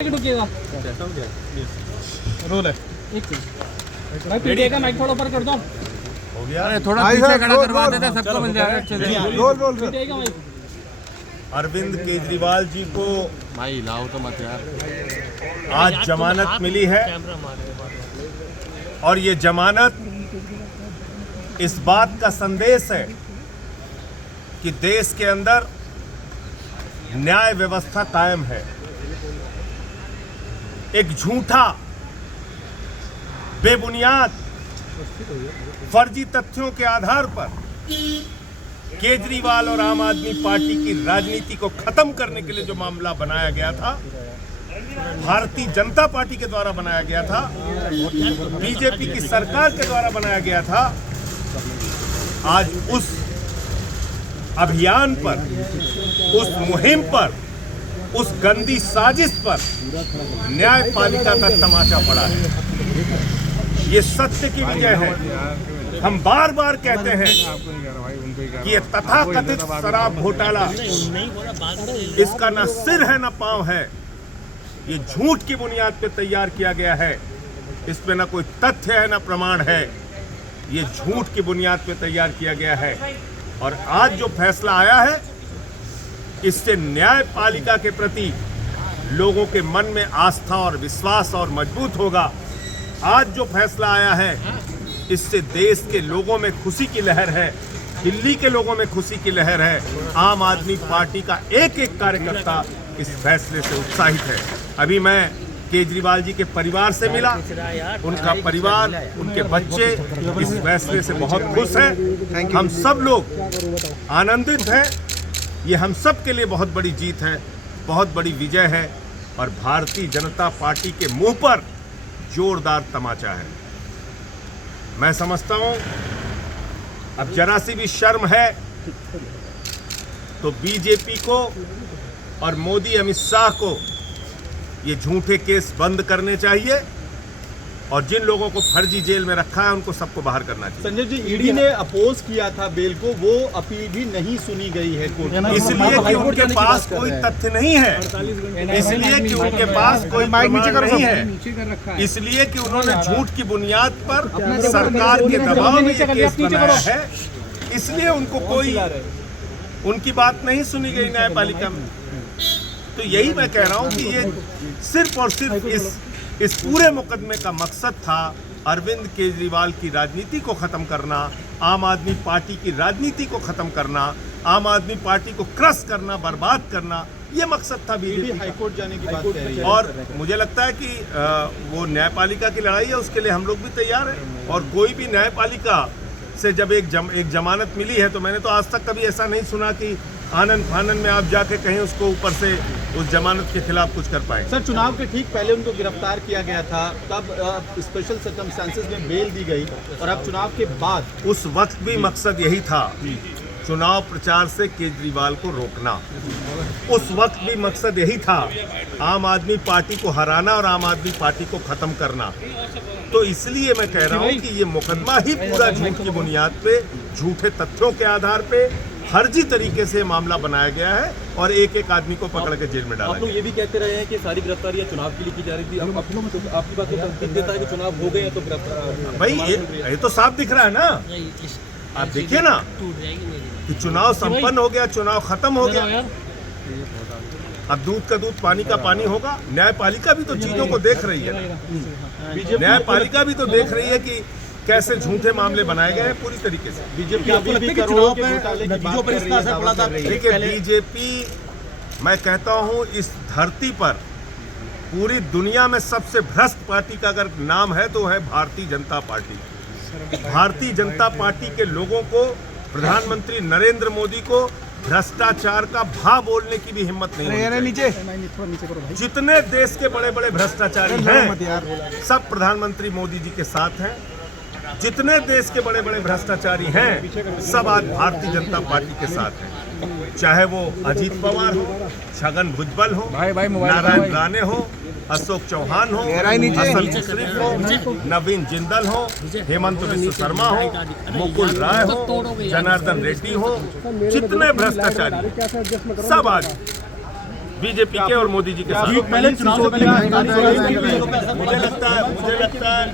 Role है एक भाई पीटीए का माइक थोड़ा ऊपर कर दो। हो गया। अरे थोड़ा पीछे खड़ा करवा देते सबको मिल जाएगा अच्छे से। रोल पीटीए का माइक अरविंद केजरीवाल जी को भाई लाओ तो मत यार। आज जमानत मिली है और ये जमानत इस बात का संदेश है कि देश के अंदर न्याय व्यवस्था कायम है। एक झूठा, बेबुनियाद, फर्जी तथ्यों के आधार पर केजरीवाल और आम आदमी पार्टी की राजनीति को खत्म करने के लिए जो मामला बनाया गया था, भारतीय जनता पार्टी के द्वारा बनाया गया था, बीजेपी की सरकार के द्वारा बनाया गया था, आज उस अभियान पर, उस मुहिम पर, उस गंदी साजिश पर न्यायपालिका का तमाचा पड़ा है। ये सत्य की विजय है। हम बार बार कहते हैं कि ये तथाकथित शराब घोटाला, इसका ना सिर है ना पांव है। ये झूठ की बुनियाद पे तैयार किया गया है। इस पे ना कोई तथ्य है ना प्रमाण है। ये झूठ की बुनियाद पे तैयार किया गया है। और आज जो फैसला आया है, इससे न्यायपालिका के प्रति लोगों के मन में आस्था और विश्वास और मजबूत होगा। आज जो फैसला आया है, इससे देश के लोगों में खुशी की लहर है, दिल्ली के लोगों में खुशी की लहर है। आम आदमी पार्टी का एक एक कार्यकर्ता इस फैसले से उत्साहित है। अभी मैं केजरीवाल जी के परिवार से मिला। उनका परिवार, उनके बच्चे इस फैसले से बहुत खुश हैं। हम सब लोग आनंदित हैं। ये हम सब के लिए बहुत बड़ी जीत है, बहुत बड़ी विजय है और भारतीय जनता पार्टी के मुंह पर जोरदार तमाचा है। मैं समझता हूं अब जरा सी भी शर्म है तो बीजेपी को और मोदी अमित शाह को ये झूठे केस बंद करने चाहिए और जिन लोगों को फर्जी जेल में रखा है उनको सबको बाहर करना चाहिए। संजय जी, ईडी ने अपोज किया था बेल को, वो अपील भी नहीं सुनी गई है कोर्ट में। इसलिए कि उनके पास कोई तथ्य नहीं है, इसलिए कि उनके पास कोई प्रमाण नहीं है, इसलिए कि उन्होंने झूठ की बुनियाद पर सरकार के दबाव में ये केस बनाया है। इसलिए उनको कोई, उनकी बात नहीं सुनी गई न्यायपालिका में। तो यही मैं कह रहा हूं कि ये सिर्फ और सिर्फ इस पूरे मुकदमे का मकसद था अरविंद केजरीवाल की राजनीति को खत्म करना, आम आदमी पार्टी की राजनीति को खत्म करना, आम आदमी पार्टी को क्रश करना, बर्बाद करना। ये मकसद था बीजेपी हाईकोर्ट जाने की बात कह रही है। और मुझे लगता है कि वो न्यायपालिका की लड़ाई है, उसके लिए हम लोग भी तैयार हैं। और कोई भी न्यायपालिका से जब एक जमानत मिली है, तो मैंने तो आज तक कभी ऐसा नहीं सुना कि आनंद फानन में आप जाके कहीं उसको ऊपर से उस जमानत के खिलाफ कुछ कर पाए। सर, चुनाव के ठीक पहले उनको गिरफ्तार किया गया था, तब स्पेशल सर्कमस्टांसेस में बेल दी गई और अब चुनाव के बाद उस वक्त भी मकसद यही था, चुनाव प्रचार से केजरीवाल को रोकना। उस वक्त भी मकसद यही था, आम आदमी पार्टी को हराना और आम आदमी पार्टी को खत्म करना। तो इसलिए मैं कह रहा हूं कि ये मुकदमा ही पूरा झूठ की बुनियाद पे, झूठे तथ्यों के आधार पे, फर्जी तरीके से मामला बनाया गया है और एक एक आदमी को पकड़ के जेल में डाला। आप लोग ये भी कहते रहे हैं कि सारी गिरफ्तारियां चुनाव के लिए की जा रही थी। अब आपकी बात तो देता है कि चुनाव हो गए हैं तो गिरफ्तार। भाई ये तो साफ दिख रहा है ना, आप देखिए ना कि चुनाव संपन्न हो गया, चुनाव खत्म हो गया। अब दूध का दूध, पानी का पानी होगा। न्यायपालिका भी तो चीजों को देख रही है, न्यायपालिका भी तो देख रही है कि कैसे झूठे मामले बनाए गए हैं पूरी तरीके से। बीजेपी अभी करोड़ों के घोटाले की बात कर रही है, दावा कर रही है। देखिए, बीजेपी, मैं कहता हूं इस धरती पर पूरी दुनिया में सबसे भ्रष्ट पार्टी का अगर नाम है तो है भारतीय जनता पार्टी। भारतीय जनता पार्टी के लोगों को, प्रधानमंत्री नरेंद्र मोदी को भ्रष्टाचार का भा बोलने की भी हिम्मत नहीं होनी चाहिए। जितने देश के बड़े बड़े भ्रष्टाचारी हैं, सब प्रधानमंत्री मोदी जी के साथ हैं। जितने देश के बड़े बड़े भ्रष्टाचारी हैं, सब आज भारतीय जनता पार्टी के साथ हैं। चाहे वो अजीत पवार हो, छगन भुजबल हो, नारायण राणे हो, अशोक चौहान हो, हसन मुश्रीफ हो, नवीन जिंदल हो, हेमंत बिस्व शर्मा हो, मुकुल राय हो, जनार्दन रेड्डी हो, जितने भ्रष्टाचारी सब आज बीजेपी के और मोदी जी के साथ। पहले चुनाव से पहले मुझे लगता है